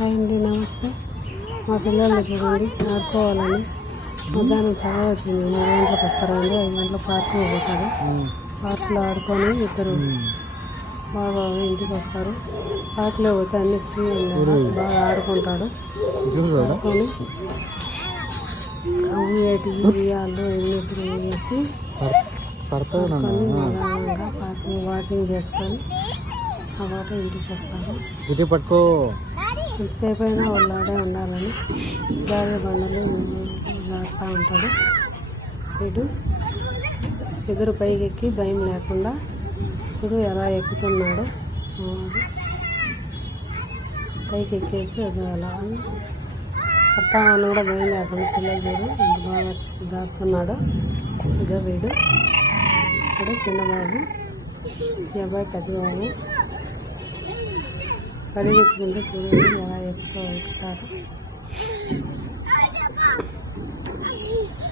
Hi అండి నమస్తే. మా పిల్లల్ని చూడండి ఆడుకోవాలని. మధ్యాహ్నం చాలా వచ్చింది మూడు గంటలకు వస్తారండి ఐదు గంటలకు పార్కు పోతారు. పార్కులో ఆడుకొని ఇద్దరు బాగా ఇంటికి వస్తారు. పార్కులో పోతే అన్ని ఫ్రీ బాగా ఆడుకుంటాడు ఆడుకొని ఉయ్యేటి ఉయ్యాలు ఎన్నిటిని వేసి ఆడుకొని నిదానంగా పార్కు వాకింగ్ చేసుకొని ఆ పాట ఇంటికి వస్తారు. పట్టుకో. ఎంతసేపు అయినా వాళ్ళాడే ఆడే ఉండాలని జారే బండలు ఆడుతూ ఉంటాడు. వీడు ఎదురు పైకి ఎక్కి భయం లేకుండా చూడు ఎలా ఎక్కుతున్నాడు. పైకి ఎక్కేసి అది అలా పడతామని కూడా భయం లేకుండా పిల్లలు చూడు ఎంత బాగా దాతున్నాడు ఇదో వీడు. ఇక్కడ చిన్న బాబు ఈ అబ్బాయి పెద్దబాబు. పరిగెత్తుకుంటూ చూడండి ఎలా ఎక్కుతూ ఎక్కుతారు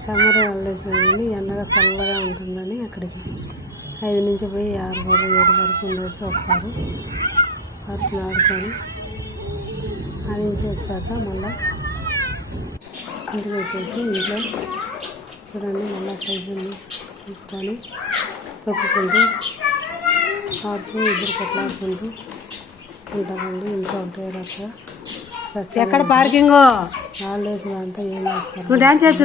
సమ్మర్ హాలిడేస్ ఎండగా చల్లగా ఉంటుందని అక్కడికి ఐదు నుంచి పోయి ఆరు వరకు ఏడు వరకు ఉండేసి వస్తారు. అట్లా ఆడుకొని ఆ నుంచి వచ్చాక మళ్ళీ ఇంటికి వచ్చేసి ఇంట్లో చూడండి మళ్ళీ సైకిల్ని తీసుకొని తొక్కుకుంటూ ఆడుతూ ఇద్దరు కొట్లాడుకుంటూ ఉంటారండి ఇంట్లో ఉంటాయి రచ్చ ఎక్కడ పార్కింగ్? హాలిడేస్ అంతా ఏం చేస్తారు? చేసి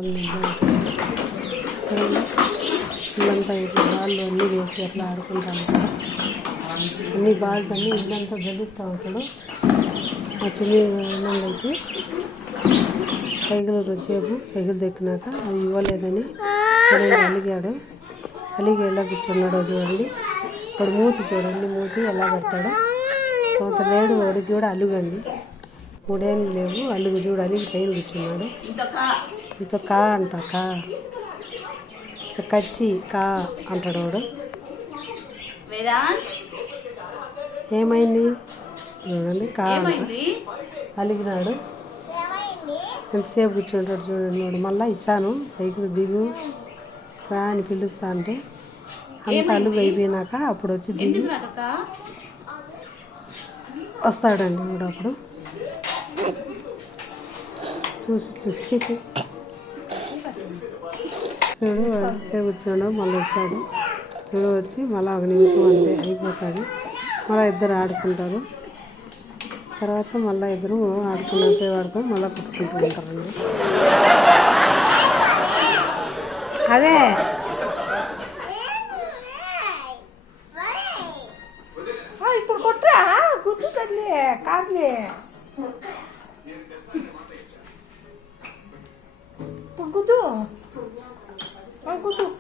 ఇల్లంతా ఇట్లా బాల్ అన్నీ వేసి అట్లా ఆడుకుంటాను అన్ని బాల్స్ అన్నీ ఇల్లంతా గెలుస్తూ ఉంటాడు మా చిన్ని అయితే సైకిల్ వచ్చేపు సైకిల్ దెక్కినాక అది ఇవ్వలేదని అలిగాడు. అలిగి ఎలా కూర్చున్నాడో చూడండి. ఇప్పుడు మూతి చూడండి మూతి ఎలా పెడతాడో కొంత లేడు వాడికి కూడా అలుగండి. మూడేళ్ళు లేవు అలుగు చూడు అలిగి పైన కూర్చున్నాడు. ఇంత కా అంట కా. ఇంత కచ్చి కా అంటాడు వాడు. ఏమైంది? చూడండి కా అలిగినాడు. ఎంతసేపు కూర్చుంటాడు చూడండి వాడు. మళ్ళీ ఇచ్చాను సైకిల్ దిగు రా అని పిలుస్తా అంటే అంత అలుగు అయిపోయినాక అప్పుడు వచ్చి దిగి. వస్తాడండి కూడా అప్పుడు. చూసి చూసి. చూడు సేపు వచ్చాడు మళ్ళీ వచ్చాడు. చూడు వచ్చి మళ్ళీ ఒక నిమిషం అంతే అయిపోతుంది. మళ్ళీ ఇద్దరు ఆడుకుంటారు. తర్వాత మళ్ళీ ఇద్దరు ఆడుకున్న సేపు ఆడుకొని మళ్ళీ కొట్టుకుంటూ ఉంటారండి. అదే carne, carne. Pangkutu. Pangkutu.